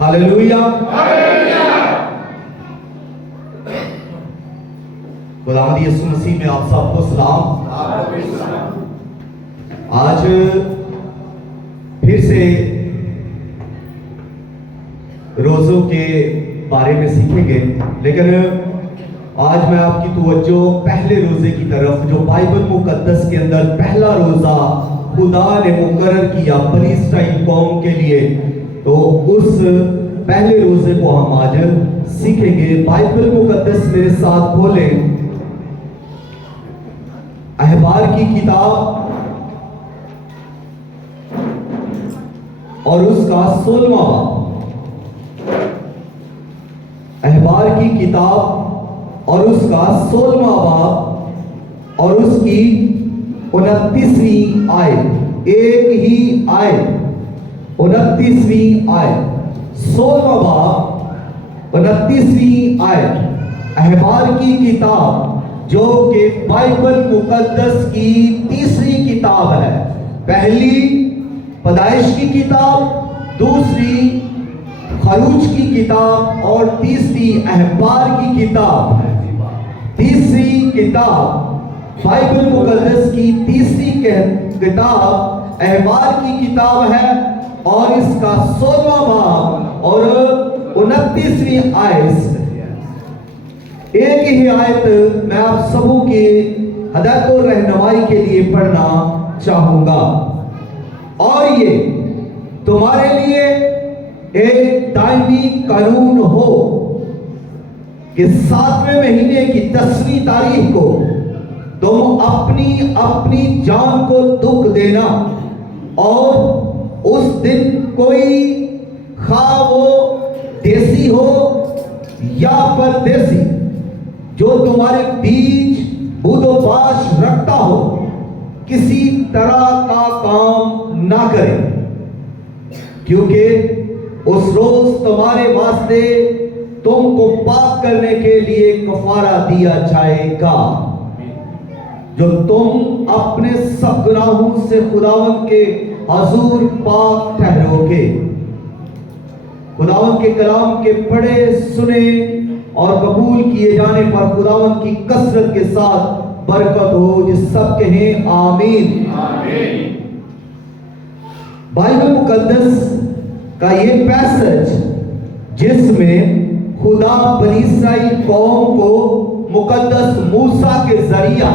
Hallelujah. खुदावंद यीशु मसीह में आप सबको सलाम। आज फिर से रोजों के बारे में सीखेंगे, लेकिन आज मैं आपकी तवज्जो पहले रोजे की तरफ, जो बाइबल मुकद्दस के अंदर पहला रोजा खुदा ने मुकर्रर किया बनी इस्राएल कौम के लिए, तो उस पहले रोजे को हम आज सीखेंगे। बाइबल मुकद्दस मेरे साथ खोलें, अहबार की किताब और उसका 16वां बाब। अहबार की किताब और उसका 16वां बाब और उसकी 29वीं आयत, एक ही आयत, 29वीं आयत, 16वां बाब 29वीं आयत। अहबार की किताब जो कि बाइबल मुकद्दस की तीसरी किताब है। पहली पैदाइश की किताब, दूसरी खरूज की किताब और तीसरी अहबार की किताब। तीसरी किताब बाइबल मुकद्दस की तीसरी किताब अहबार की किताब है और इसका 16वां बाब और 29वीं आयत। एक ही आयत मैं आप सबों की हदायत और रहनुमाई के लिए पढ़ना चाहूंगा। और ये तुम्हारे लिए एक दायमी कानून हो कि 7वें महीने की 10वीं तारीख को तुम अपनी अपनी जान को दुख देना, और उस दिन कोई खा वो देसी हो या परदेसी जो तुम्हारे बीच बुदोबाश रखता हो, किसी तरह का काम ना करे, क्योंकि उस रोज तुम्हारे वास्ते तुमको पाक करने के लिए कफारा दिया जाएगा, जो तुम अपने सब गुनाहों से खुदावंद के हजूर पाक ठहरोगे। खुदावंद के कलाम के पढ़े सुने और कबूल किए जाने पर खुदावंद की कसरत के साथ बरकत हो। जिस सब कहें आमीन। बाइबल मुकद्दस का ये पैसेज जिसमें खुदा बनी इस्राएल कौम को मुकद्दस मूसा के जरिया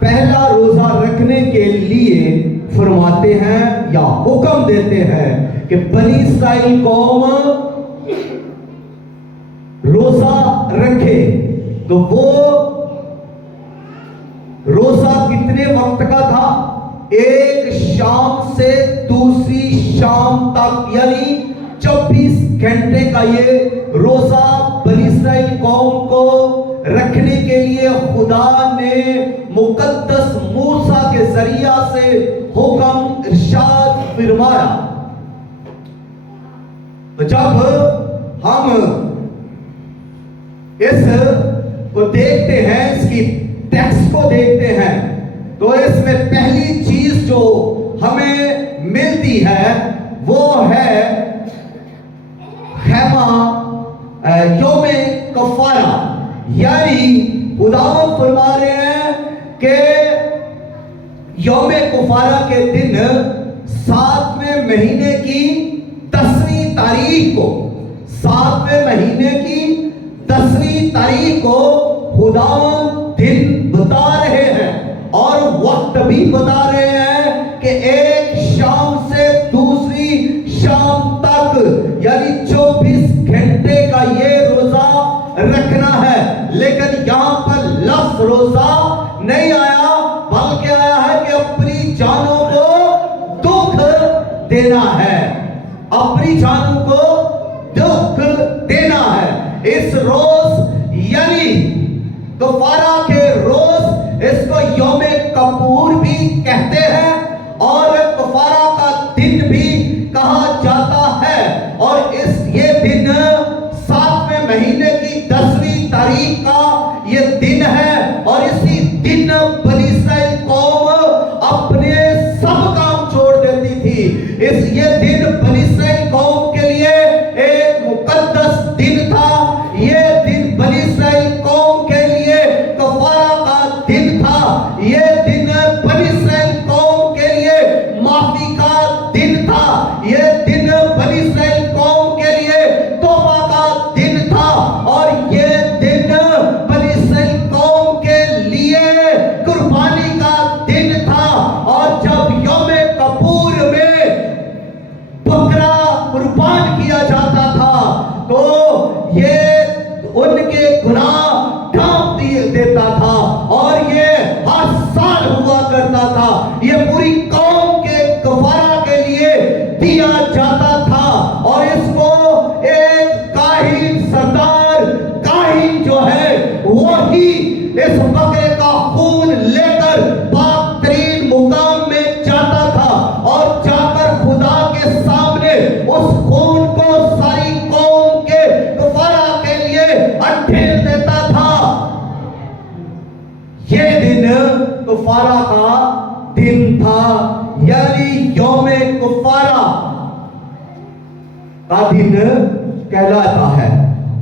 पहला रोजा रखने के लिए फरमाते हैं या हुक्म देते हैं कि बनी इस्राएल कौम रोजा रखे, तो वो रोजा कितने वक्त का था? एक शाम से दूसरी शाम तक, यानी 24 घंटे का ये रोजा बनी इस्राएल कौम को रखने के लिए खुदा ने मुकद्दस मूसा के जरिया से हुक्म इरशाद फरमाया। तो जब हम इस को देखते हैं, इसकी टेक्स्ट को देखते हैं, तो इसमें पहली चीज जो हमें मिलती है वो है खैमा यौमे कफारा। यानी खुदावंद फरमा रहे हैं कि यौमे कफारा के दिन 7वें महीने की 10वीं तारीख को, 7वें महीने की 10वीं तारीख को खुदावंद दिन बता रहे हैं और वक्त भी बता रहे हैं कि एक शाम से दूसरी शाम तक, यानी 24 घंटे का ये रोजा रखना है। लेकिन यहां पर लफ्ज रोजा नहीं आया, बल्कि आया है कि अपनी जानों को दुख देना है, अपनी जानों को दुख देना है। इस रोज यानी कफारा के रोज, इसको यौमे कपूर भी कहते हैं और कफारा का दिन भी कहा जाता है। और इस ये दिन 7वें महीने की 10वीं तारीख का ये दिन है और इसी दिन बनी इस्राएल कौम अपने सब काम छोड़ देती थी थी। ये दिन बनी इस्राएल कौम के लिए एक मुकद्दस दिन था। ये दिन बनी इस्राएल कौम के लिए कफारा का दिन था। ये दिन बनी इस्राएल कौम के लिए माफी का दिन था। ये दिन बनी इस्राएल कौम के लिए तौबा का दिन था। और ये दिन बनी इस्राएल कौम के लिए कुर्बानी का दिन था। और जब यौम कपूर में बकरा कुर्बान किया जाता था तो ये उनके गुनाह ढांप देता था और ये हर साल हुआ करता था। ये पूरी कौम के कफारा के लिए दिया जाता था। और इसको एक काहिन, सरदार काहिन जो है वही इस बकरे का खून लेकर पाक तरीन मुकाम में जाता था और जाकर खुदा के सामने उस खून को सारी कौम के कफारा के लिए अठेल देता था। ये दिन कफारा का दिन था, यानी यौम कफारा का दिन कहलाता है।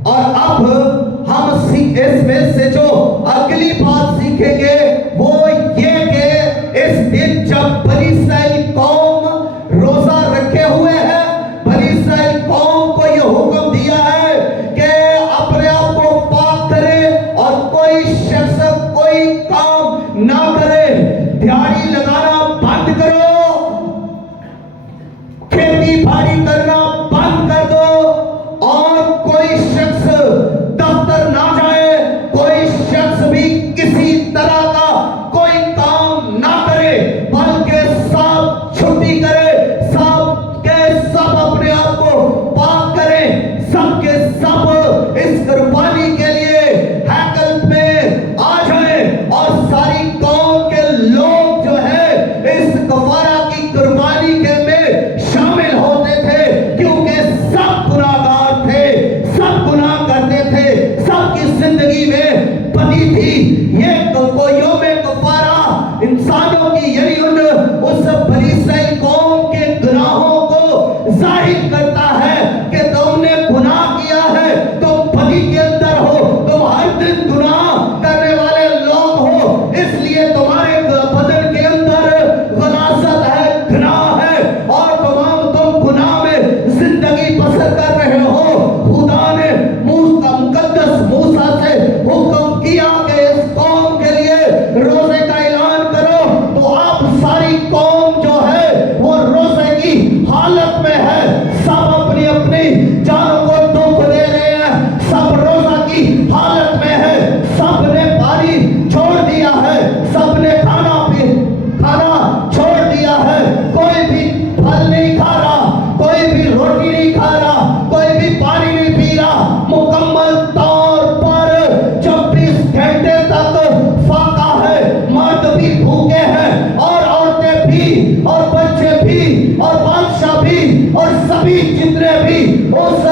और अब हम इसमें से जो अगली बात सीखेंगे वो ये कि इस दिन जब बनी इस्राएल कौम रोजा रखे हुए है, बनी इस्राएल कौम को ये हुक्म दिया है कि अपने आप को पाक करे और कोई शख्स कोई काम ना करे। दिहाड़ी लगाना बंद करो, खेती बाड़ी करना बंद कर दो और कोई शख्स दफ्तर ना जाए, कोई शख्स भी किसी तरह का कोई काम ना करे, बल्कि सब छुट्टी करे, सब के सब अपने आप को पाक करें, सब के सब इस कुर्बानी के लिए हैकल में आ जाए। और सारी कौम के लोग जो है इस कफारा की कुर्बानी के में शामिल होते थे, क्योंकि सब गुनाहगार थे, सब गुनाह करते थे, सबकी जिंदगी में बनी थी। ये यौम कफारा इंसानों की यानी उस बनी इस्राएल कौम के गुनाहों को जाहिर करता है कि तुमने गुनाह किया है, तुम बनी के अंदर हो, तुम हर दिन गुनाह करने वाले लोग हो, इसलिए तुम्हारे बदन के अंदर गलाजत है, गुनाह है और तुम गुनाह में जिंदगी बसर कर रहे हो। खुदा ने मुकद्दस मूसा से हुक्म किया कि इस कौम के लिए रोजे का ऐलान करो। तो अब सारी कौम जो है वो रोजे की हालत में है, सब अपनी अपनी जानों को दुख दे रहे हैं, सब रोजा की हालत में है, सब ने पानी छोड़ दिया है, सब ने खाना छोड़ दिया है, कोई भी फल नहीं खा रहा, कोई भी रोटी नहीं खा रहा, कोई भी पानी नहीं पी रहा। मुकम्मल तौर पर 24 घंटे तक फाका है, मर्द भी भूखे हैं और औरतें भी और बच्चे भी और बादशाह भी और सभी जितने भी उस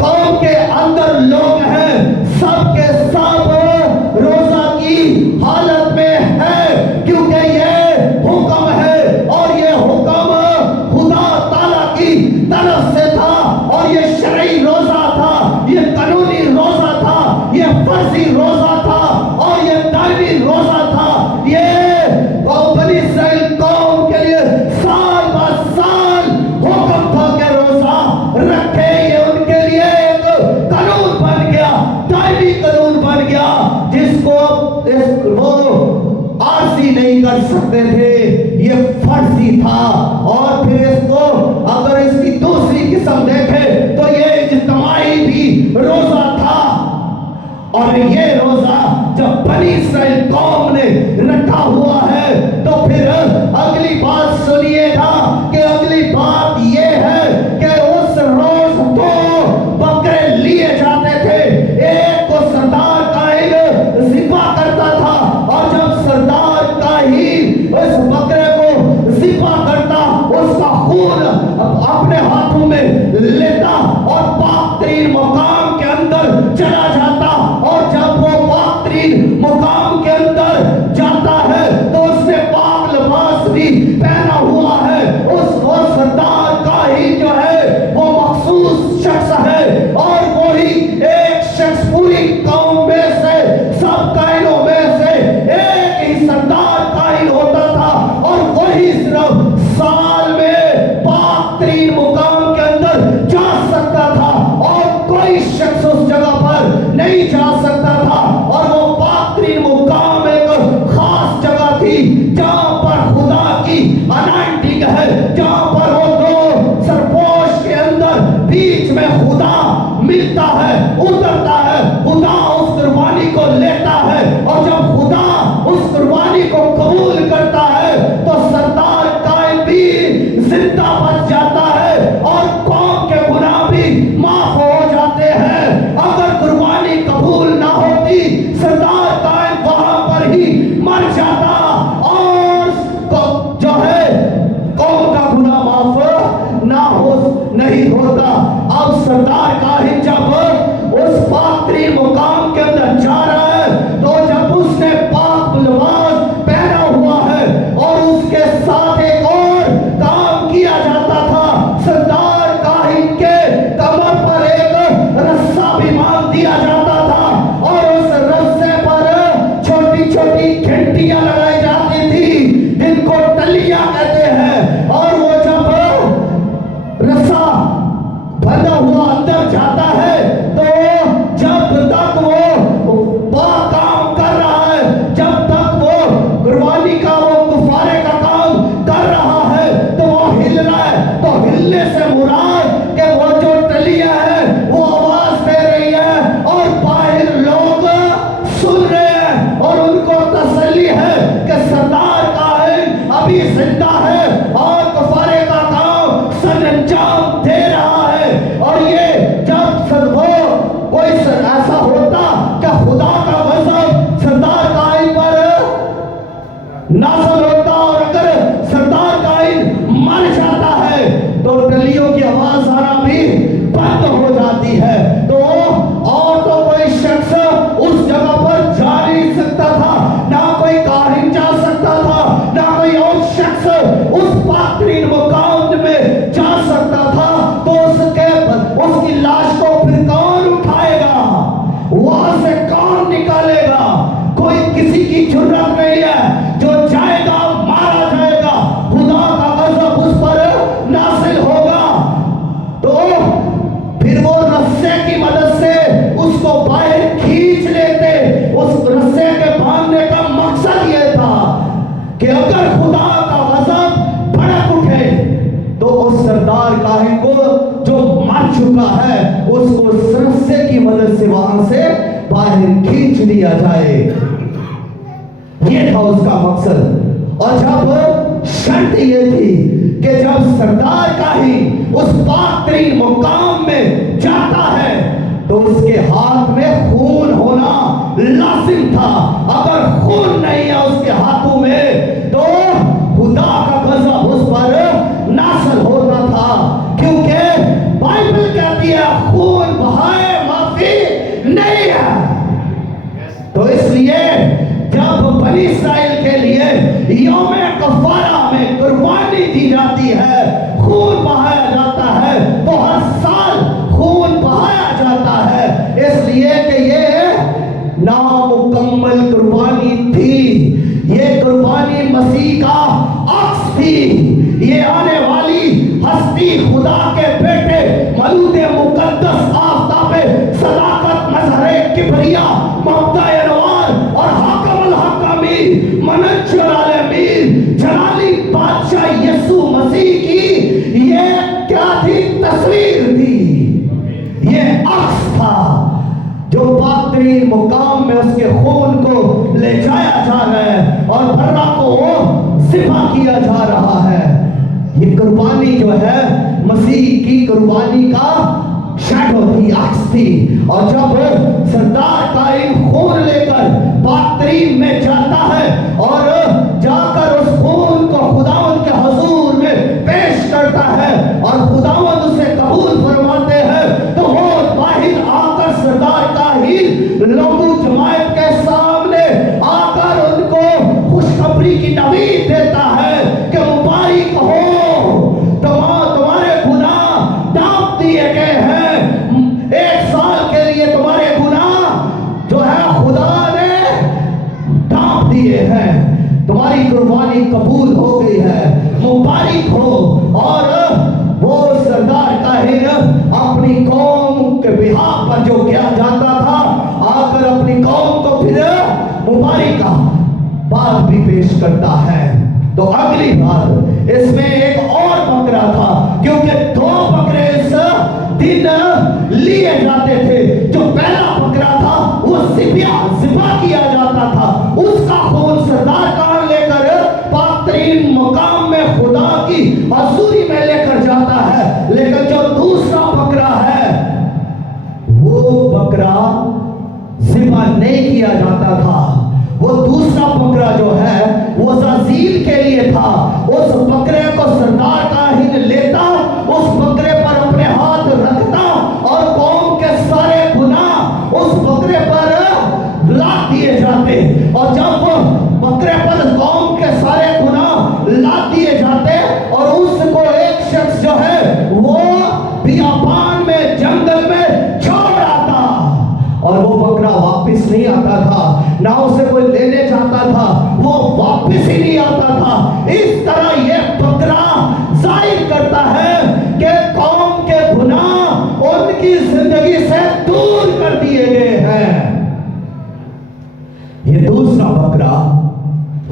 कौम के अंदर लोग हैं, सब के सब रोजा की हालत में है, क्योंकि ये हुक्म है और ये हुक्म खुदा ताला की तरफ से था। और ये शरई रोजा था, ये कानूनी रोजा था, ये फर्जी रोजा था और ये दायमी रोजा था। ये बनी इस्राएल कौम के लिए साल बाद साल हुक्म था कि रोजा रखे। ये उनके लिए एक कानून बन गया, दायमी कानून बन गया, जिसको वो आरसी नहीं कर सकते थे, ये फर्जी था। और फिर इसको अगर इसकी दूसरी किस्म देखे तो ये इज्तिमाई भी रोजा था। और ये रोजा जब बनी इस्राएल कौम ने रखा हुआ है तो फिर अगली बात सुनिएगा कि अगली बात ये है कि उस रोज दो बकरे लिए जाते थे। एक को सरदार काहिन ज़िबा करता था और जब सरदार काहिन उस बकरे को ज़िबा करता, उसका खून अपने हाथों में लेता और पाक तरीन मुकाम के अंदर चला जाता। और जब वो पाक तरीन मुकाम के अंदर जाता है तो उसने पाक लिबास भी पहना हुआ है, उस ہے جہاں پر وہ دو سرپوش کے اندر بیچ میں خدا ملتا ہے، اترتا ہے، خدا اس قربانی کو لیتا ہے، اور جب خدا اس قربانی کو قبول کرتا ہے تو سردار قائم بھی زندہ بچ جاتا ہے اور قوم کے گناہ بھی معاف ہو جاتے ہیں۔ اگر قربانی قبول نہ ہوتی سردار قائم وہاں پر ہی مر جاتا اور جو ہے قوم کا گناہ معاف نہیں ہوتا۔ اب سردار قائم جب اس پاک ترین مقام کے اندر جا رہا ہے تو جب اس نے پاک لباس پہنا ہوا ہے اور اس کے ساتھ ایک اور کام کیا جاتا تھا، سردار قائم کے کمر پر ایک رسہ بھی باندھ دیا جاتا تھا اور اس رسے پر چھوٹی چھوٹی گھنٹیاں لگائی جاتی تھی جن کو ٹلیاں کہتے ہیں، اور وہ جب رسہ بندھا ہوا اندر جاتا ہے تو جب تک وہ کام کر رہا ہے، جب تک وہ قربانی کا وہ کفارے کا کام کر رہا ہے تو وہ ہل رہا ہے، تو ہلنے سے مراد کہ وہ جو ٹلیاں ہیں وہ آواز دے رہی ہے اور باہر لوگ سن رہے ہیں اور ان کو تسلی ہے کہ سردار قائم ابھی زندہ ہے اور کفارے کا کام سر انجام دے رہا ہے۔ اور یہ جب کوئی ایسا ہوتا کہ خدا کا غضب سردار قائم پر نازل ہوتا اور اگر سردار قائم مر جاتا ہے تو ٹلیوں کی آواز آنا بھی بند ہو جاتی ہے، تو اور تو کوئی شخص اس جگہ پر جا نہیں سکتا تھا، نہ کوئی کاہن جا سکتا تھا، نہ کوئی اور شخص اس پاک ترین مقام میں جا سکتا تھا، تو اس کی لاش کو پھر کون اٹھائے گا، وہاں سے کون نکالے گا؟ کوئی کسی کی جرات نہیں ہے، جو جائے گا مارا جائے گا، خدا کا غضب اس پر نازل ہوگا۔ تو پھر وہ رسے کی مدد سے اس کو باہر کھینچ لیتے۔ اس رسے کے باندھنے کا مقصد یہ تھا کہ اگر خدا کا غضب بھڑک اٹھے تو اس سردار قائم کو جو مر چکا ہے اس کو رسے کی مدد سے وہاں سے باہر کھینچ لیا جائے، یہ تھا اس کا مقصد۔ اور جب شرط یہ تھی کہ جب سردار قائم اس پاک ترین مقام میں جاتا ہے تو اس کے ہاتھ میں خون ہونا لازم تھا، اگر خون نہیں ہے اس کے ہاتھوں میں تو خدا کا غضب اس پر نازل ہوتا تھا، کیونکہ بائبل کہتی ہے خون بہائے معافی نہیں ہے۔ تو اس لیے جب بنی اسرائیل کے لیے یوم کفارہ میں قربانی دی جاتی ہے، خون بہایا جاتا ہے، تو ہر سال خون بہایا جاتا ہے، اس لیے کہ یہ نامکمل قربانی تھی، یہ قربانی مسیح کا عکس تھی، یہ آنے والی ہستی خدا کے بیٹے مولود مقدس آفتاب صداقت مظہر کبریا مبدأ انوار اور حاکم الحاکمین منجر العالمین جلالی بادشاہ یسوع مسیح کی یہ کیا تھی؟ تصویر تھی، یہ عکس تھا جو پاک ترین مقام میں اس کے خون کو لے جایا جا رہا ہے اور بھرا کو ذبح کیا جا رہا ہے۔ یہ قربانی جو ہے مسیح کی قربانی کا شیڈو تھی، عکس تھی، اور جب سردار قائم خون لے کر پاک ترین میں جاتا ہے اور جا کر اس خون کو خداوند کے حضور میں پیش کرتا ہے اور خداوند اسے قبول فرماتے ہیں، تو وہ باہر آ کر سردار قائم لوگوں جماعت کے سامنے آ کر ان کو خوشخبری کی نوید دیتا ہے کہ مبارک ہو، تمہارے گناہ ڈانپ دیے گئے ہیں، 1 سال کے لیے تمہارے گناہ جو ہے خدا نے ڈانپ دیے ہیں، تمہاری قربانی قبول ہو گئی ہے، مبارک ہو۔ اور وہ سردار قائم اپنی قوم کے بہا پر جو کیا جاتا تھا آ کر اپنی قوم کو پھر مبارک بات بھی پیش کرتا ہے۔ تو اگلی بات اس میں ایک मजदूरी में लेकर जाता है, लेकिन जो दूसरा बकरा है वो बकरा ज़िबा नहीं किया जाता था। वो दूसरा बकरा जो है वो ज़ील के लिए था। उस बकरे को सरदार काहिन लेता, उस बकरे पर अपने हाथ रखता और कौम के सारे गुनाह उस बकरे पर लाद दिए जाते। और जब बकरे पर कौम के सारे गुनाह लाद दिए जाते और उसको एक शख्स जो है वो बियाबान में जंगल में छोड़ आता और वो बकरा वापस नहीं आता था, ना उसे कोई लेने जाता था, वो वापस ही नहीं आता था। इस तरह ये बकरा जाहिर करता है कि कौम के गुनाह उनकी जिंदगी से दूर कर दिए गए हैं। ये दूसरा बकरा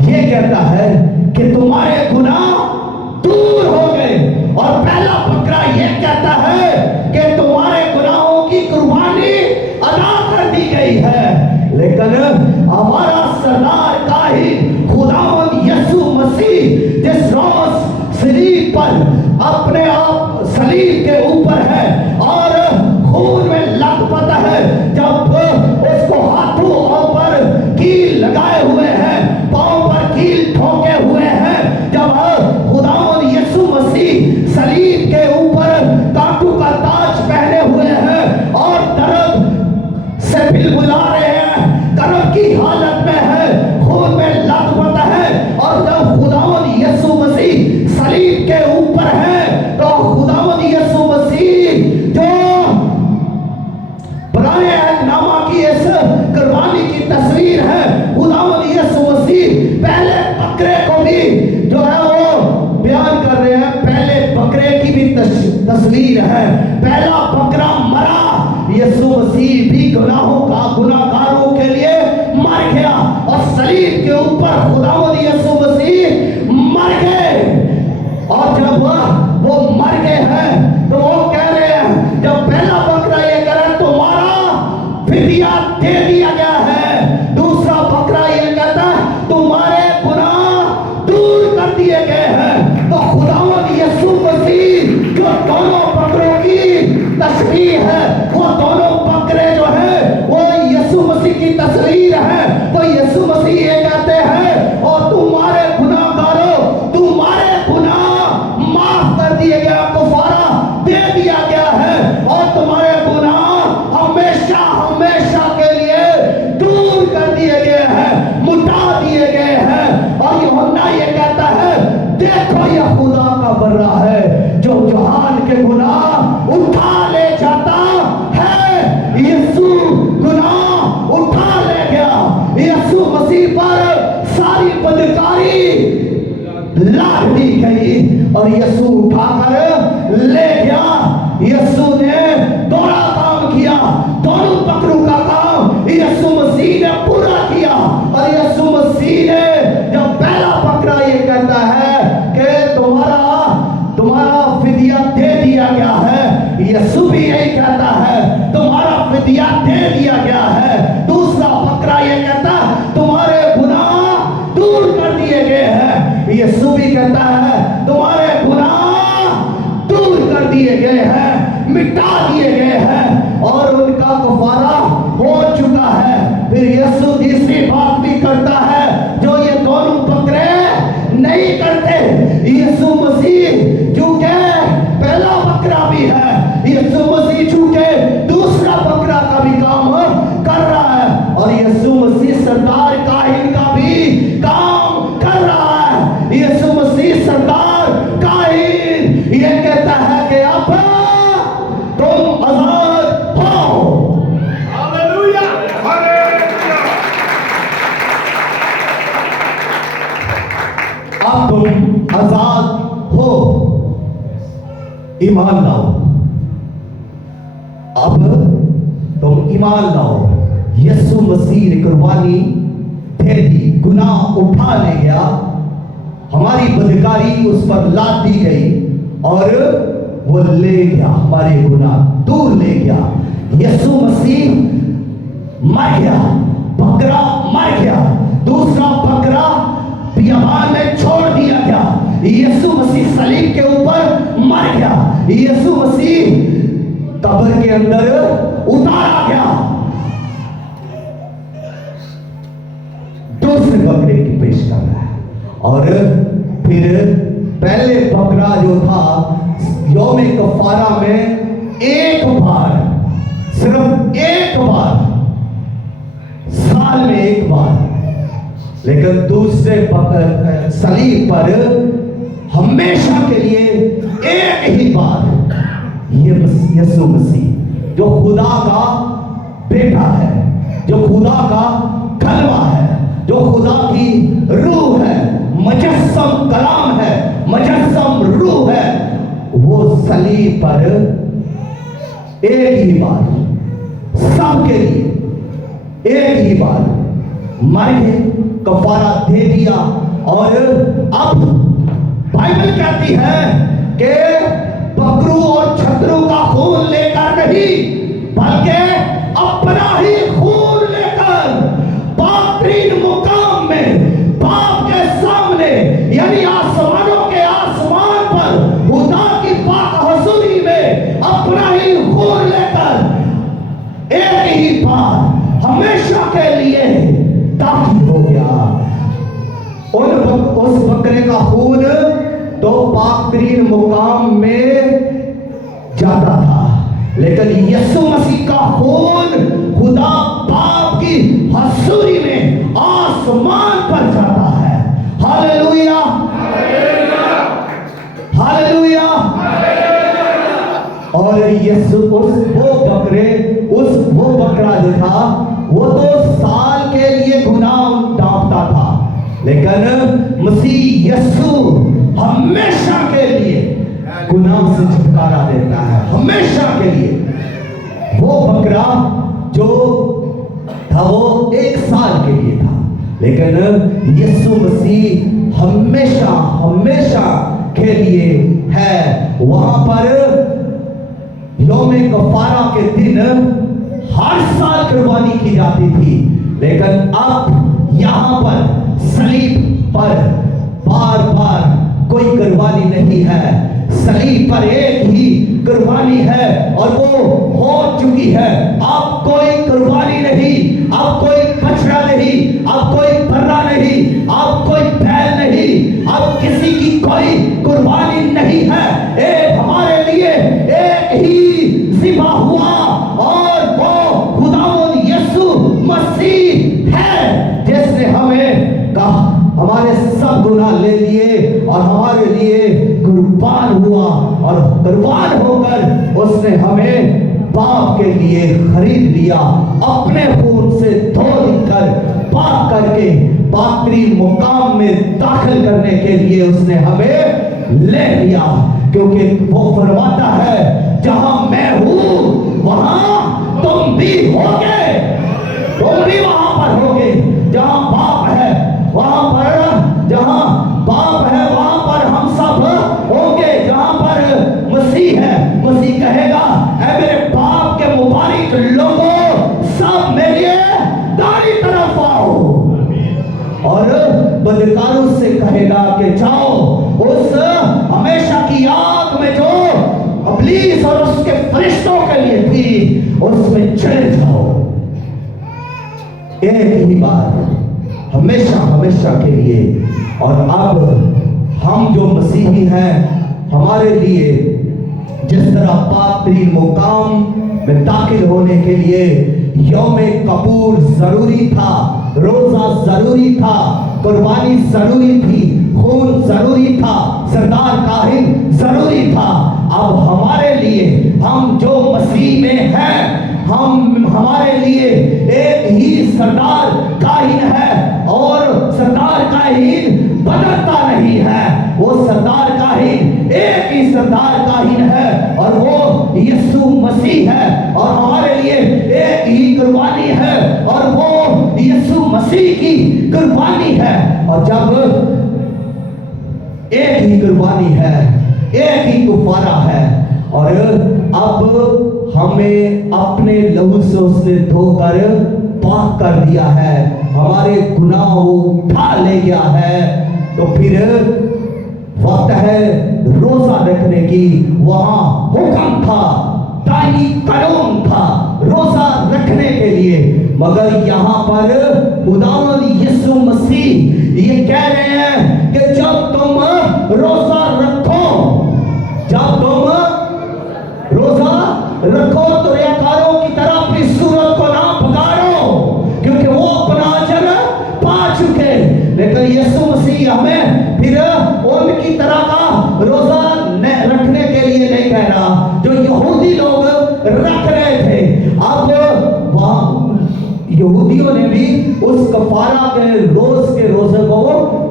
ये कहता है कि तुम्हारे गुनाह दूर हो गए, और पहला बकरा ये कहता है कि तुम्हारे गुनाहों की कुर्बानी अदा कर दी गई है। लेकिन हमारा सरदार काहिन खुदावंद यीशु मसीह जिस रोज सलीब पर अपने आप सलीब के ऊपर है और खून में लथपथ है, जब उसको हाथों पर कील लगाए हुए हैं, पांव पर कील ठोके हुए हैं, जब खुदावंद यीशु मसीह सलीब के ऊपर कांटों का ताज पहने हुए हैं और दर्द से बिलबुला रहे हैं, कर्ब की हालत में है, खून में लथपथ है, और जब खुदावंद यीशु मसीह सलीब के ऊपर है तो खुदावंद यीशु मसीह जो पुराने अहदनामा की इस कुर्बानी की तस्वीर है, खुदावंद यीशु मसीह पहले बकरे को भी जो है वो बयान कर रहे हैं, पहले बकरे की भी तस्वीर है। पहला बकरा मरा, यीशु मसीह भी गुनाहगारों के लिए मर गया और सलीब के ऊपर खुदावंद यीशु मसीह मर गए। और जब वो मर गए हैं तो वो कह रहे हैं, जब पहला बकरा ये कह रहा है तुम्हारा फिदिया दे दिया गया है, दूसरा बकरा ये कहता है तुम्हारे गुनाह दूर कर दिए गए हैं। तो खुदावंद यीशु मसीह जो दोनों बकरों की तस्वीर है, वो दोनों बकरे जो है वो यीशु मसीह की तस्वीर है। तो यीशु मसीह ये कहते हैं और तुम्हारे गुनाहगारों, तुम्हारे गुनाह माफ कर दिए गया, कफारा दे दिया गया है और तुम्हारे गुनाह हमेशा हमेशा के लिए दूर कर दिए गए हैं, मुटा दिए गए हैं। और यूहन्ना ये कहता है देखो यह खुदा का बर्रा है जो जहान के गुनाह उठा ले जाता है। यीशु गुनाह उठा ले गया, यीशु मसीह पर सारी बदकारी लाद दी गई और यीशु उठाकर ले गया। यीशु ने दोहरा काम किया, दोनों बकरों का काम यीशु मसीह ने पूरा किया। और यीशु मसीह ने जब पहला बकरा ये कहता है कि तुम्हारा फिदिया दे दिया गया है, यीशु भी यही कहता है तुम्हारा फिदिया दे दिया गया है। दूसरा बकरा ये कहता तुम्हारे गुनाह दूर कर दिए गए हैं, यीशु भी कहता है तुम्हारे गुनाह दूर कर दिए गए हैं, मिटा दिए गए हैं और उनका कफारा हो चुका है। फिर यीशु तीसरी बात भी करता है जो ये दोनों बकरे नहीं करते। यीशु मसीह चूंकि पहला बकरा भी है, यीशु मसीह चूंकि दूसरा बकरा का भी काम कर रहा है और यीशु मसीह सरदार काहिन का भी काम कर रहा है। यीशु मसीह सरदार काहिन ये कहता है कि अब तुम आजाद हो। Hallelujah, hallelujah. अब तुम आजाद हो, ईमान लाओ। अब तुम ईमान लाओ, यीशु मसीह ने कुर्बानी दे दी, गुनाह उठा ले गया, हमारी बदकारी उस पर लाद दी गई और वो ले गया, हमारे गुनाह दूर ले गया। यीशु मसीह मर गया, बकरा मर गया, दूसरा बकरा बियाबान में छोड़ दिया गया। यीशु मसीह सलीब के ऊपर यीशु मसीह कब्र के अंदर उतारा गया। दूसरे बकरे की पेश कर रहा है, और फिर पहले बकरा जो था यौम कफारा में एक बार, सिर्फ एक बार, साल में एक बार, लेकिन दूसरे सलीब पर हमेशा के लिए एक ही बार ये यीशु मसीह जो खुदा का बेटा है, जो खुदा का कलमा है, जो खुदा की रूह है, मुजस्सम कलाम है, मुजस्सम रूह है, वो सलीब पर एक ही बार सबके लिए एक ही बार मर गए, कफारा दे दिया। और अब बाइबल कहती है कि बकरू और छतरू का खून लेकर नहीं, बल्कि अपना ही खून लेकर बातरीन मुकाम में बाप के सामने, यानी आसमानों के आसमान पर खुदा की पाक हजूरी में अपना ही खून लेकर एक ही बार हमेशा के लिए दाखिल हो गया। उस बकरे का खून तो पाकरीन मुकाम में जाता था, लेकिन यीशु मसीह का खून खुदा बाप की हजूरी में आसमान पर जाता है। Hallelujah, hallelujah. और यीशु वो बकरा जो था वो तो साल के लिए गुनाह डांपता था, लेकिन मसीह यीशु हमेशा के लिए गुनाह से छुटकारा देता है, हमेशा के लिए। वो बकरा जो था वो एक साल के लिए था, लेकिन यीशु मसीह हमेशा हमेशा के लिए है। वहां पर यौम कफारा के दिन हर साल कुर्बानी की जाती थी, लेकिन अब यहाँ पर सलीब पर बार बार कोई कुर्बानी नहीं है। सलीब पर एक ही कुर्बानी है और वो हो चुकी है। अब कोई कुर्बानी नहीं, अब कोई बछड़ा नहीं, अब कोई बर्रा नहीं, अब कोई बैल नहीं, अब किसी की कोई कुर्बानी नहीं है। एक हमारे लिए एक ही ज़िबा हुआ और वो खुदावंद यीशु मसीह है, जिसने हमें कहा हमारे सब गुनाह ले लिए और हमारे लिए कुर्बान हुआ, और कुर्बान होकर उसने हमें बाप के लिए खरीद लिया। अपने खून से धो कर पाक करके पाकरीन मुकाम में दाखिल करने के लिए उसने हमें ले लिया, क्योंकि वो फरमाता है जहां मैं हूं वहां तुम भी होगे, तुम भी वहां पर होगे। जहां बाप है वहां पर, जहां बाप है वहां पर हम सब होंगे। जहां पर मसीह है, मसीह कहेगा ऐ मेरे बाप के मुबारक लोगों सब मेरे दाई तरफ आओ, और बदकारों से कहेगा कि जाओ उस हमेशा की आग में जो इब्लीस और उसके फरिश्तों के लिए थी उसमें चले जाओ। एक ही बार हमेशा हमेशा के लिए। और अब हम जो मसीही हैं, हमारे लिए जिस तरह पाकरीन मुकाम में दाखिल होने के लिए यौम कपूर जरूरी था, रोजा जरूरी था, कुर्बानी जरूरी थी, खून जरूरी था, सरदार काहिन जरूरी था, अब हमारे लिए, हम जो मसीह में हैं, हमारे लिए एक ही सरदार काहिन है, और सरदार काहिन बदलता नहीं है। वो सरदार काहिन एक ही सरदार काहिन है, और वो यीशु मसीह है, और हमारे लिए एक ही कुर्बानी है, और वो यीशु मसीह की कुर्बानी है। और जब एक ही कुर्बानी है, एक ही कफारा है, और अब हमें अपने लहू से उसने धोकर पाक कर दिया है, हमारे गुनाह वो उठा ले गया है, तो फिर वक्त है रोजा रखने की। वहां हुक्म था, दानी कानून था रोजा रखने के लिए, मगर यहाँ पर खुदावंद यीशु मसीह ये कह रहे हैं कि जब तुम रोजा रखो, जब तुम रोजा रखो तो रियाकारों की तरह अपनी सूरत को ना बिगाड़ो, क्योंकि वो अपना अजर पा चुके। लेकिन यीशु मसीह हमें फिर उनकी तरह का रोजा रखने के लिए नहीं कह रहा जो यहूदी लोग रख रहे थे। अब यहूदियों ने भी उस कफारा के रोजे को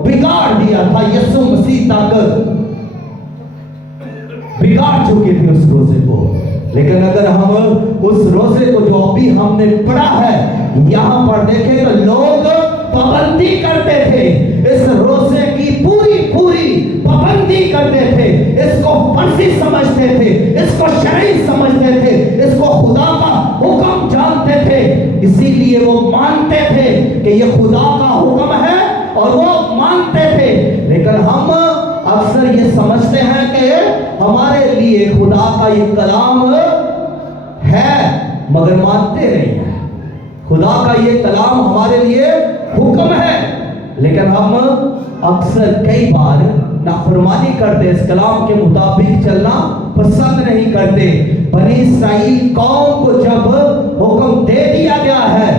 बिगाड़ दिया था। यीशु मसीह तक बिगाड़ चुके थे उस रोजे को। लेकिन अगर हम उस रोजे को जो अभी हमने पढ़ा है यहाँ पर देखें तो लोग पाबंदी करते थे, इस रोजे की पूरी पाबंदी करते थे, इसको फर्जी समझते थे, इसको शरई समझते थे, इसको खुदा का हुक्म जानते थे, इसीलिए वो मानते थे कि ये खुदा का हुक्म है और वो मानते थे। लेकिन हम अक्सर ये समझते हैं कि हमारे लिए खुदा का ये कलाम है, मगर मानते नहीं है। खुदा का ये कलाम हमारे लिए हुक्म है, लेकिन हम अक्सर कई बार नाफरमानी करते, इस कलाम के मुताबिक चलना पसंद नहीं करते। बनी इस्राएल कौम को जब हुक्म दे दिया गया है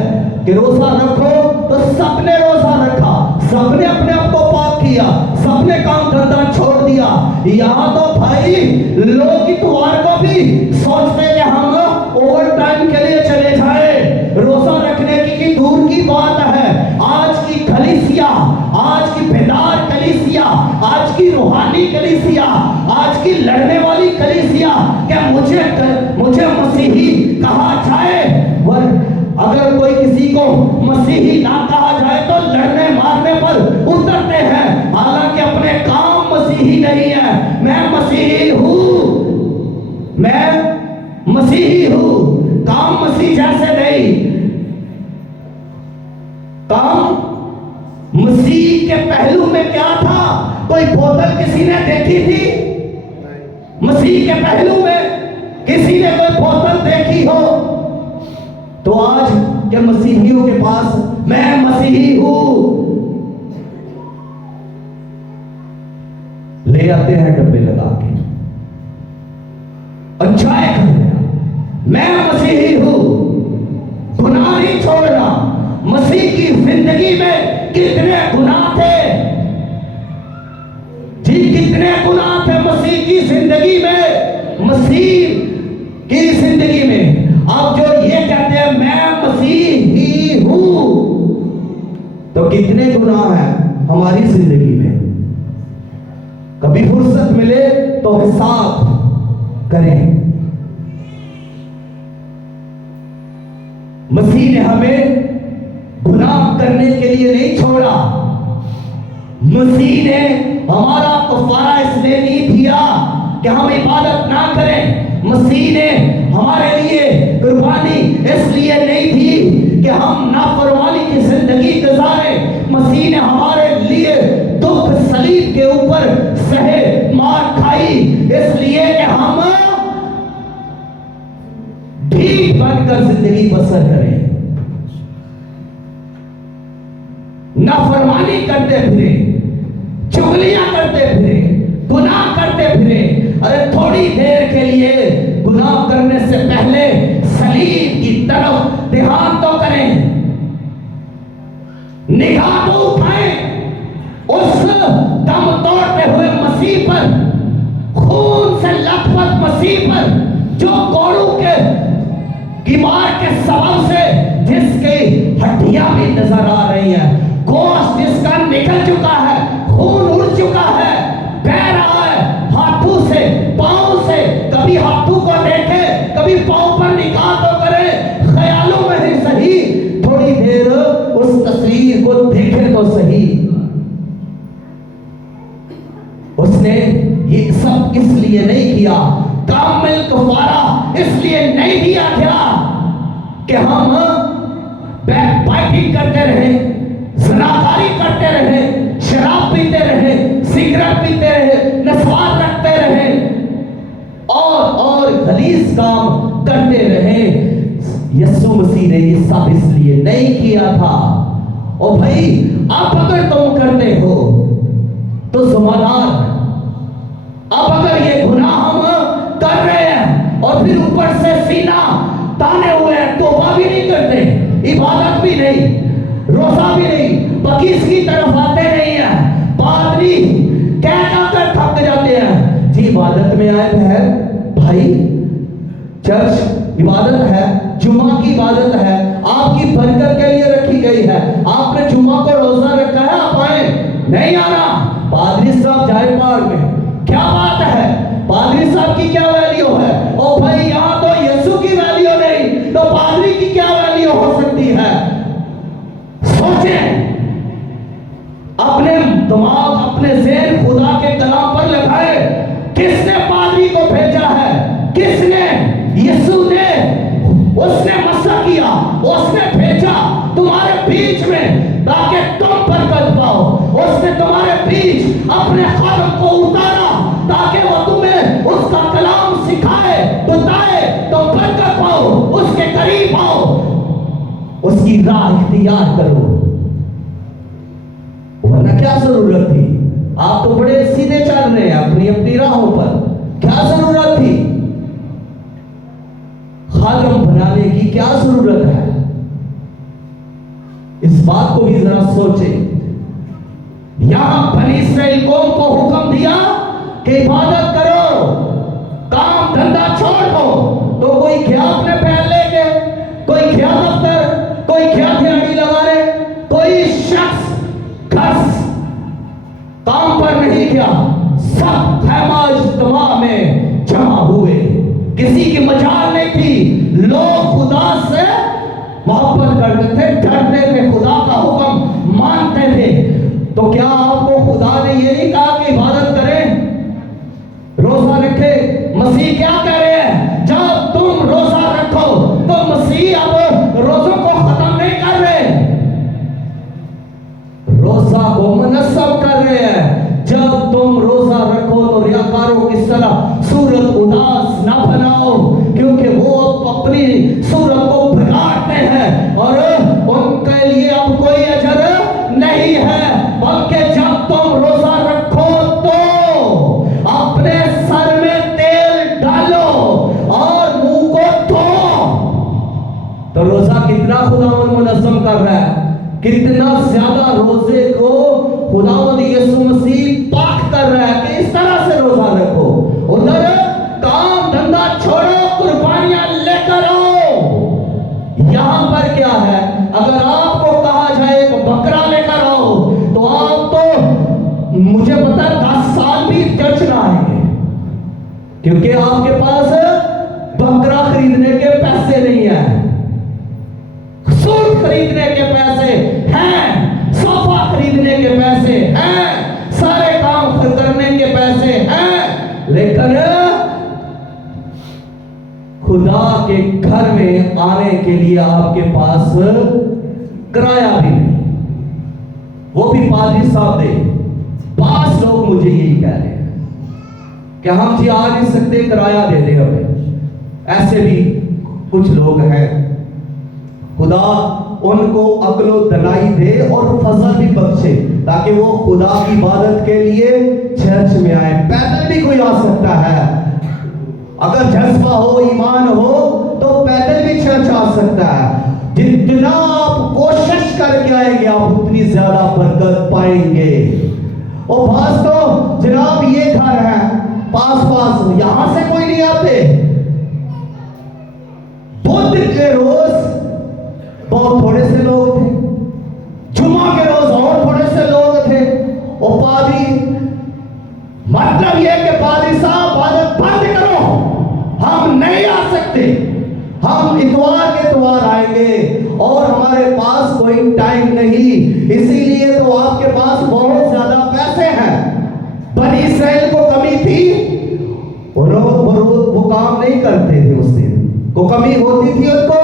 कि रोजा रखो, तो सबने रोजा रखा, सबने अपने आप को पाक किया, सबने काम धंधा छोड़ दिया। यहाँ तो भाई लोग इतवार को भी सोचते हैं हम ओवर टाइम के लिए चले जाए, रोजा रखने की दूर की बात है। आज की कलीसिया, आज की बेदार कलीसिया, आज की रूहानी कलीसिया, आज की लड़ने वाली कलीसिया, क्या मुझे मसीही कहा जाए? अगर कोई किसी को मसीही ना कहा जाए तो लड़ने मारने पर उतरते हैं, हालांकि अपने काम मसीही नहीं है। मैं मसीही हूँ, मैं मसीही हूँ, काम मसीह जैसे नहीं। काम मसीह के पहलू में क्या था? कोई बोतल किसी ने देखी थी? मसीह के पहलू में किसी ने कोई बोतल देखी हो? तो आज के मसीहियों के पास मैं मसीही हूं ले आते हैं डब्बे लगा के, अच्छा कर दिया, मैं मसीही हूं। गुनाह नहीं छोड़ना। मसीह की जिंदगी में कितने गुनाह थे जी, कितने गुनाह थे मसीह की जिंदगी में। मसीह की जिंदगी में आप जो ये कहते हैं मैं मसीही हूं, तो कितने गुनाह हैं हमारी जिंदगी में। कभी फुर्सत मिले तो हिसाब करें। मसीह ने हमें गुनाह करने के लिए नहीं छोड़ा। मसीह ने हमारा कफारा इसलिए नहीं दिया कि हम इबादत ना करें। मसीह ने हमारे लिए कुर्बानी इसलिए नहीं दी कि हम नाफरमानी की जिंदगी गुजारें। मसीह ने हमारे लिए दुख सलीब के ऊपर सहे, मार खाई, इसलिए कि हम ठीक बनकर जिंदगी बसर करें। नाफरमानी करते फिरे, चुगलियां करते फिरे, गुनाह करते फिरे। अरे थोड़ी देर के लिए गुनाह करने से पहले सलीब की तरफ ध्यान तो करें, निगाह तो उठाएं उस दम तोड़ते हुए मसीह पर, खून से लथपथ मसीह पर, जो कोड़ू के कीमार के सबब से जिसकी हड्डियां भी नजर आ रही है, गोश्त जिसका निकल चुका है, खून उड़ चुका है, बह रहा है हाथों से, पांव से। कभी हाथों को देखे, कभी पांव पर निगाह तो करे, ख्यालों में ही सही, थोड़ी देर उस तस्वीर को देखे तो सही। उसने ये सब इसलिए नहीं किया, कामिल कफारा इसलिए नहीं दिया गया कि हम बैकबाइटिंग करते रहे, ज़नाकारी करते रहे, शराब पीते रहे, सिगरेट पीते रहे, नशा रखते रहे और गलीज काम करते रहे। यीशु मसीह ने ये सब इसलिए नहीं किया था। और भाई अब अगर तुम करते हो तो जिम्मेदार है। अब अगर ये गुनाह हम कर रहे हैं और फिर ऊपर से सीना ताने हुए हैं, तौबा भी नहीं करते, इबादत भी नहीं, रोजा भी नहीं, बकीस की तरफ आते नहीं है, पादरी कह कर थक जाते हैं जी इबादत में आए हैं भाई, चर्च इबादत है, जुम्मा की इबादत है, आपकी बरकत के लिए रखी गई है, आपने जुम्मा को रोजा रखा है, आप आए, नहीं आना, पादरी साहब जाए पहाड़ में, क्या बात है, पादरी साहब की क्या वैल्यू है? ओ भाई यहाँ तो यीशु की वैल्यू नहीं, तो पादरी की क्या वैल्यू हो सकती है? सोचें, अपने दिमाग, अपने ज़हन खुदा के कलाम पर लगाए। किसने पादरी को भेजा है? किसने? यीशु ने, उसने मसा किया, उसने भेजा तुम्हारे बीच में ताकि तुम बरकत पाओ। उसने तुम्हारे बीच अपने कदम को उतारा ताकि वो तुम्हें उसका कलाम सिखाए, बताए, तुम बरकत पाओ, उसके करीब आओ, उसकी राह इख्तियार करो। वरना क्या जरूरत थी? आप तो बड़े सीधे चल रहे हैं अपनी अपनी राहों पर, क्या जरूरत थी? खादम बनाने की क्या जरूरत है? इस बात को भी जरा सोचें। यहां बनी इस्राएल कौम को हुक्म दिया कि इबादत करो, काम धंधा छोड़ दो, तो कोई क्या अपने पैर लेके, कोई क्या दफ्तर, कोई क्या दिहाड़ी लगा रहे, कोई शख्स खस काम पर नहीं गया, सब खैमा इज्तिमा में जमा हुए, किसी की मजाल नहीं थी। लोग खुदा से मोहब्बत करते थे, डरते थे, खुदा का हुक्म मानते थे। तो क्या आपको खुदा ने ये नहीं कहा कि इबादत करें, रोजा रखे? मसीह क्या कह रहे हैं? जब तुम रोजा रखो तो मसीह अब रोजों को खत्म नहीं कर रहे, रोजा को मुनस्सब कर रहे हैं। जब तुम रोजा रखो तो रियाकारों की तरह सूरत उदास ना बनाओ, क्योंकि वो अपनी सूरत को बिगाड़ते हैं और उनके लिए अब कोई अजर नहीं है। बल्कि जब तुम रोजा रखो तो अपने सर में तेल डालो और मुंह को धो। तो रोजा कितना खुदावंद मुनज़्ज़म कर रहा है, कितना ज्यादा रोजे को खुदावंद यीशु मसीह पाक कर रहा है कि इस तरह से रोजा रखो। उधर काम धंधा छोड़ो, कुर्बानियां लेकर आओ। यहां पर क्या है? अगर आपको कहा जाए एक बकरा लेकर आओ तो आप तो मुझे पता है 10 साल भी चर्च ना आएंगे, क्योंकि आपके पास बकरा खरीदने के पैसे नहीं है, सूट खरीदने के पैसे हैं, सोफा खरीदने के पैसे हैं, सारे काम करने के पैसे हैं, लेकिन खुदा के घर में आने के लिए आपके पास किराया भी नहीं। वो भी पादरी साहब दे। 5 लोग मुझे यही कह रहे हैं कि हम जी आ नहीं सकते, किराया दे दे हमें। ऐसे भी कुछ लोग हैं। खुदा उनको अक्लो दलाई दे और फजल भी बख्शे ताकि वो खुदा की इबादत के लिए चर्च में आए। पैदल भी कोई आ सकता है, अगर जज्बा हो, ईमान हो तो पैदल भी चर्च आ सकता है। जितना आप कोशिश करके आएंगे आप उतनी ज्यादा बरकत पाएंगे। और बास तो जनाब ये घर है पास यहां से कोई नहीं आते। बुध के रोज बहुत थोड़े से लोग थे, जुम्मा के रोज और थोड़े से लोग थे। और पादरी, मतलब यह कि पादरी साहब इबादत बंद करो, हम नहीं आ सकते, हम इतवार के इतवार आएंगे और हमारे पास कोई टाइम नहीं, इसीलिए तो आपके पास बहुत ज्यादा पैसे हैं। बनी इस्राएल को कमी थी, वो काम नहीं करते थे, उस दिन को कमी होती थी उनको।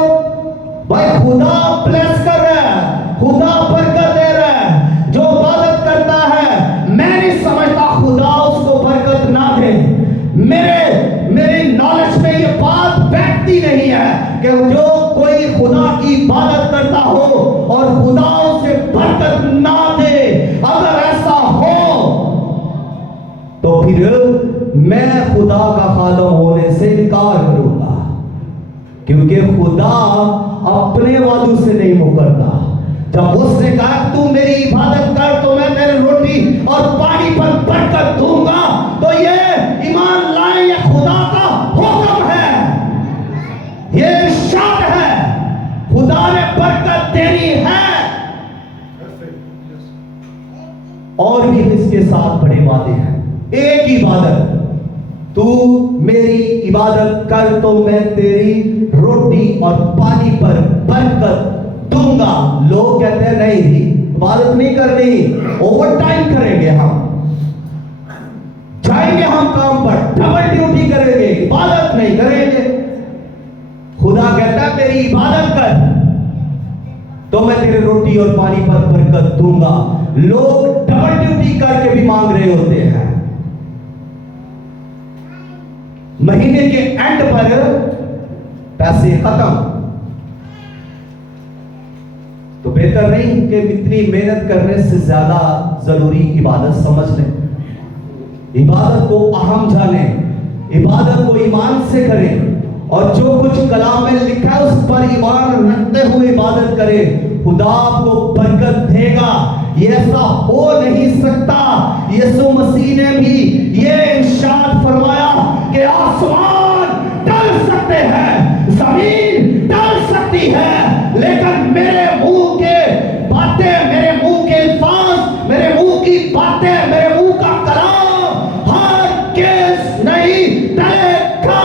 भाई खुदा ब्लेस कर रहा है, खुदा बरकत दे रहा है। जो इबादत करता है, मैं नहीं समझता नॉलेज में ये बात बैठती नहीं है कि जो कोई खुदा की इबादत करता हो और खुदा उसे बरकत ना दे। अगर ऐसा हो तो फिर मैं खुदा का खादम होने से इनकार करूंगा, क्योंकि खुदा अपने वादों से नहीं मुकरता। जब उसने कहा तू मेरी इबादत कर तो मैं तेरे रोटी और पानी पर बरकत दूंगा, तो ये ईमान लाए, ये खुदा का हुक्म है, ये इरशाद है, खुदा ने बरकत देनी है। और भी इसके साथ बड़े वादे हैं। एक इबादत, तू मेरी इबादत कर तो मैं तेरी रोटी और पानी पर बरकत दूंगा। लोग कहते हैं नहीं जी, इबादत नहीं करनी, ओवर टाइम करेंगे, हम जाएंगे, हम काम पर डबल ड्यूटी करेंगे, इबादत नहीं करेंगे। खुदा कहता है मेरी इबादत कर तो मैं तेरे रोटी और पानी पर बरकत दूंगा। लोग डबल ड्यूटी करके भी मांग रहे होते हैं। महीने के एंड पर पैसे खत्म, तो बेहतर नहीं कि इतनी मेहनत करने से ज्यादा जरूरी इबादत समझ लें। इबादत को अहम जाने, इबादत को ईमान से करें, और जो कुछ कलाम में लिखा है उस पर ईमान रखते हुए इबादत करें। खुदा आपको बरकत देगा। ये ऐसा हो नहीं सकता। यीशु मसीह ने भी ये इरशाद फरमाया कि आसमान टल सकते हैं, जमीन टल सकती है, लेकिन मेरे मुंह के बातें, मेरे मुंह के अल्फाज, मेरे मुंह की बातें, मेरे मुंह का कलाम हरगिज़ नहीं टलेगा।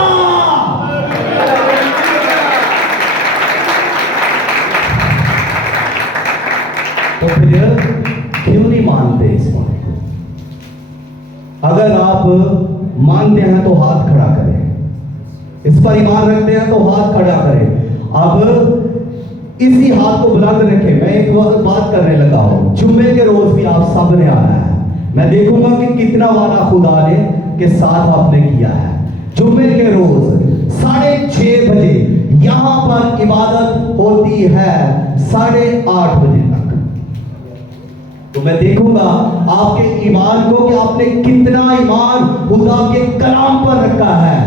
तो फिर क्यों नहीं मानते इस बात को? अगर आप मानते हैं तो हाथ खड़ा करें, इस पर ईमान रखते हैं तो हाथ खड़ा करें। अब इसी हाथ को बुलंद रखें। मैं एक बात करने लगा हूं, जुम्मे के रोज भी आप सब ने आना है। मैं देखूंगा कि कितना वादा खुदा ने के साथ आपने किया है। जुम्मे के रोज 6:30 बजे यहां पर इबादत होती है, 8:30 बजे तक। तो मैं देखूंगा आपके ईमान को कि आपने कितना ईमान खुदा के कलाम पर रखा है।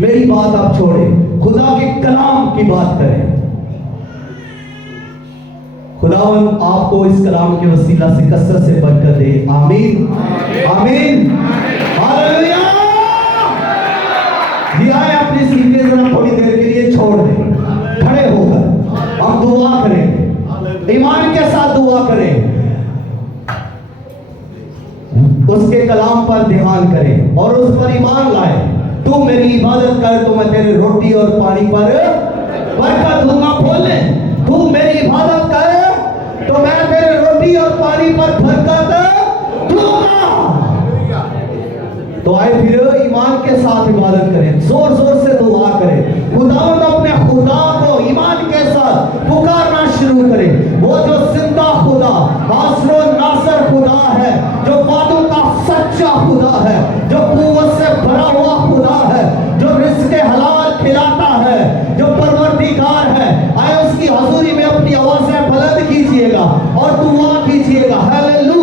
मेरी बात आप छोड़ें, खुदा के कलाम की बात करें। खुदावन आपको इस कलाम के वसीला से कसरत से बरकत दे। आमीन, आमीन, हालेलुया। जी आए अपनी सीटें जरा थोड़ी देर के लिए छोड़ दें, खड़े होकर हम दुआ करेंगे, ईमान के साथ दुआ करें, उसके कलाम पर ध्यान करें और उस पर ईमान लाए। तू मेरी इबादत कर तो मैं तेरे रोटी और पानी पर बरकत दूंगा। बोले तू मेरी इबादत कर तो मैं तेरे रोटी और पानी पर बरकत दूंगा। तो आए फिर ईमान के साथ इबादत करें, जोर जोर से दुआ करें। खुदावंद अपने खुदा को ईमान के साथ पुकारना शुरू करें। वो जो जिंदा खुदा, नासरो नासर खुदा है, जो वादों का सच्चा खुदा है, जो कुव्वत से भरा हुआ खुदा है, जो रिज़्क़े हलाल खिलाता है, जो परवरदिगार है। आए उसकी हजूरी में अपनी आवाज़ें बुलंद कीजिएगा और दुआ कीजिएगा। हालेलुया।